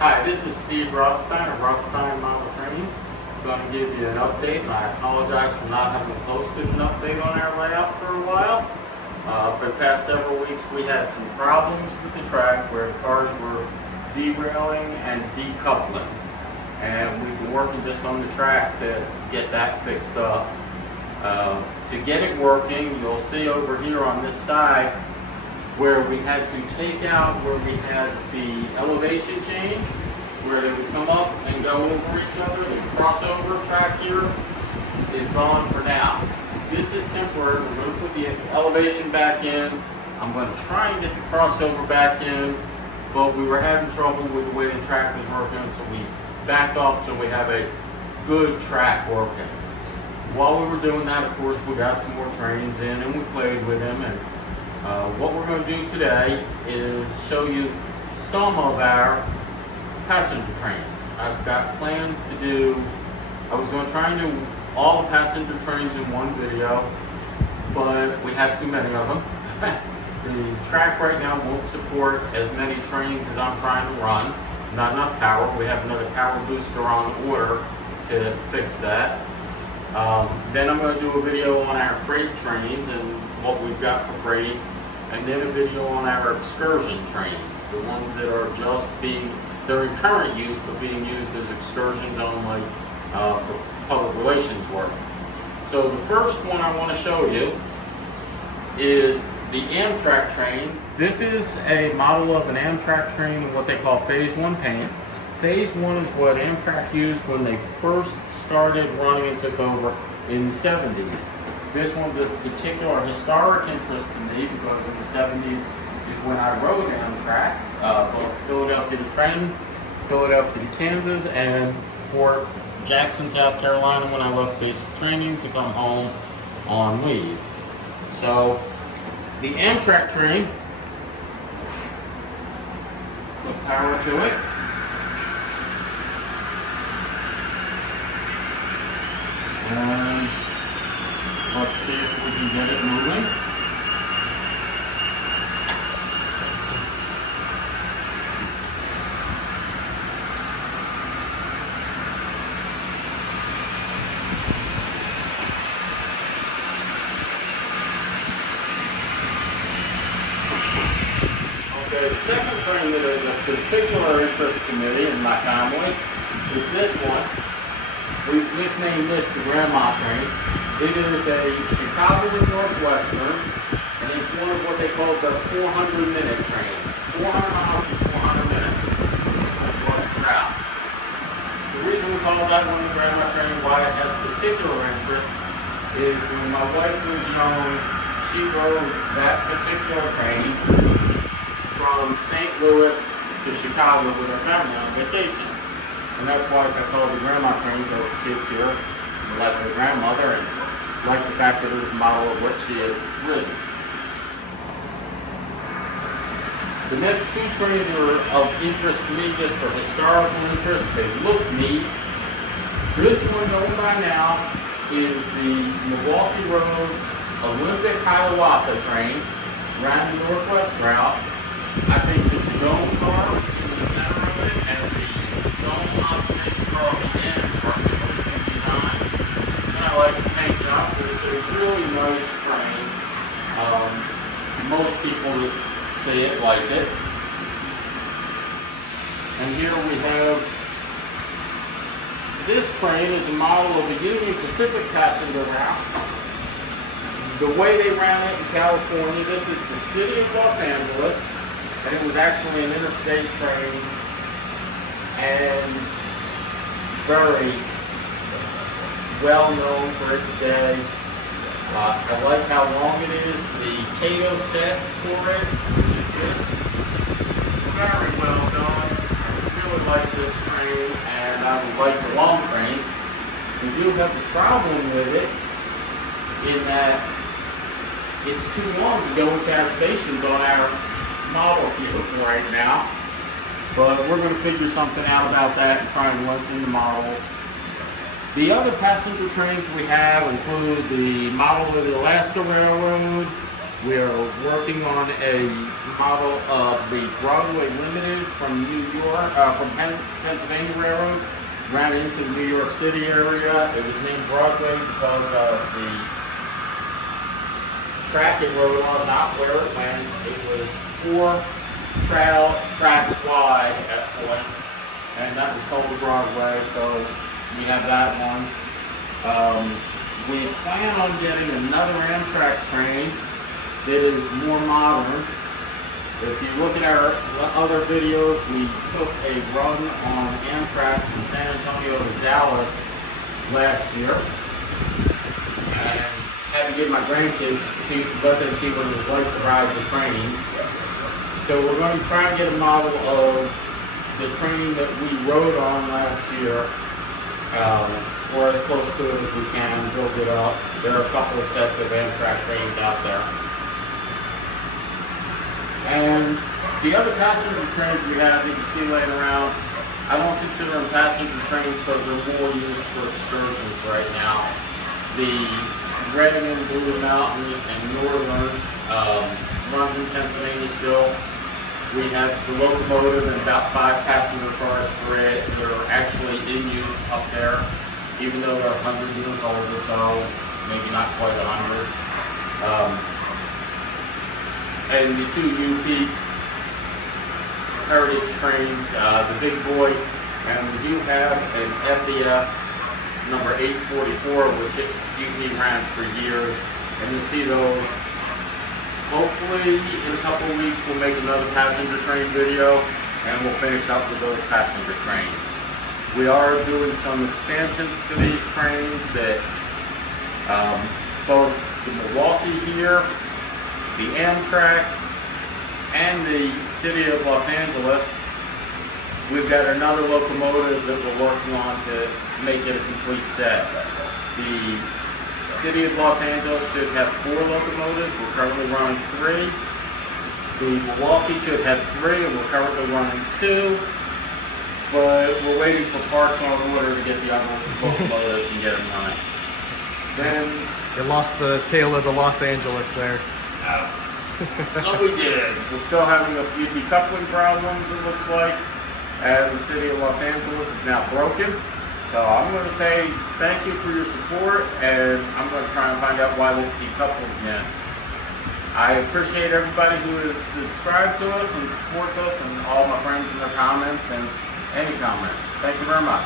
Hi, this is Steve Rothstein of Rothstein Model Trains. I'm going to give you an update, and I apologize for not having posted an update on our layout for a while. For the past several weeks, we had some problems with the track where cars were derailing and decoupling. And we've been working just on the track to get that fixed up. To get it working, you'll see over here on this side where we had to take out where we had the elevation change, where they would come up and go over each other. The crossover track here is gone for now. This is temporary. We're going to put the elevation back in. I'm going to try and get the crossover back in, but we were having trouble with the way the track was working, so we backed off so we have a good track working. While we were doing that, of course, we got some more trains in and we played with them. And what we're going to do today is show you some of our passenger trains. I've got plans to do, I was going to try and do all the passenger trains in one video, but we have too many of them. The track right now won't support as many trains as I'm trying to run. Not enough power. We have another power booster on order to fix that. Then I'm going to do a video on our freight trains and what we've got for freight, and then a video on our excursion trains, the ones that are just they're in current use but being used as excursions only for public relations work. So the first one I want to show you is the Amtrak train. This is a model of an Amtrak train in what they call Phase 1 paint. Phase 1 is what Amtrak used when they first started running and took over in the 70s. This one's a particular historic interest to me because in the 70s is when I rode Amtrak, both Philadelphia to Trenton, Philadelphia to Kansas, and Fort Jackson, South Carolina when I left basic training to come home on leave. So the Amtrak train, put power to it. And let's see if we can get it moving. Okay, the second train that is of particular interest to me and my family is this one. We've nicknamed this the Grandma train. It is a Chicago and Northwestern, and it's one of what they call the 400-minute trains. 400 miles in 400 minutes. Plus the route. The reason we call that one the Grandma train, why it has particular interest, is when my wife was young, she rode that particular train from St. Louis to Chicago with her family on vacation. And that's why I call it the Grandma train, because the kids here like their grandmother and like the fact that it was a model of what she had ridden. The next two trains are of interest to me just for historical interest. They look neat. This one going by now is the Milwaukee Road Olympic Hiawatha train, ran the Northwest route. I think that the dome car in the center of it and the dome observation car on the end are interesting designs. And I like the paint job, but it's a really nice train. Most people that see it like it. And here we have, this train is a model of a Union Pacific passenger route. The way they ran it in California, this is the city of Los Angeles, and it was actually an interstate train, and very well known for its day. I like how long it is. The Cato set for it, which is this, very well done. I really like this train, and I like the long trains. We do have a problem with it in that it's too long to go into our stations on our model here right now, but we're going to figure something out about that and try and lengthen the models. The other passenger trains we have include the model of the Alaska Railroad, We are working on a model of the Broadway Limited from New York, from Pennsylvania Railroad, ran into the New York City area. It was named Broadway because of the track it rode on, not where it went. It was 4 tracks wide at points, and that was called the Broadway, so we have that one. We plan on getting another Amtrak train that is more modern. If you look at our other videos, we took a run on Amtrak from San Antonio to Dallas last year, and had to give my grandkids let them see what it was like to ride the trains. So we're going to try and get a model of the train that we rode on last year, or as close to it as we can, build it up. There are a couple of sets of Amtrak trains out there. And the other passenger trains we have that you see laying around, I don't consider them passenger trains because they're more used for excursions right now. The Reading, Blue Mountain, and Northern runs in Pennsylvania still. We have the locomotive and about 5 passenger cars for it that are actually in use up there, even though they're 100 years old or so, maybe not quite 100. And the 2 UP heritage trains, the big boy, and we do have an FEF number 844, which UP ran for years, and you'll see those. Hopefully in a couple of weeks we'll make another passenger train video, and we'll finish up with those passenger trains. We are doing some expansions to these trains that both the Milwaukee here, the Amtrak, and the City of Los Angeles. We've got another locomotive that we're working on to make it a complete set. The City of Los Angeles should have 4 locomotives. We're currently running 3. The Milwaukee should have 3, and we're currently running 2. But we're waiting for parts on order to get the other locomotives and get them running. Then you lost the tail of the Los Angeles there. So we did. We're still having a few decoupling problems, it looks like, and the City of Los Angeles is now broken. So I'm going to say thank you for your support, and I'm going to try and find out why this decoupled again. I appreciate everybody who has subscribed to us and supports us, and all my friends and their comments and any comments. Thank you very much.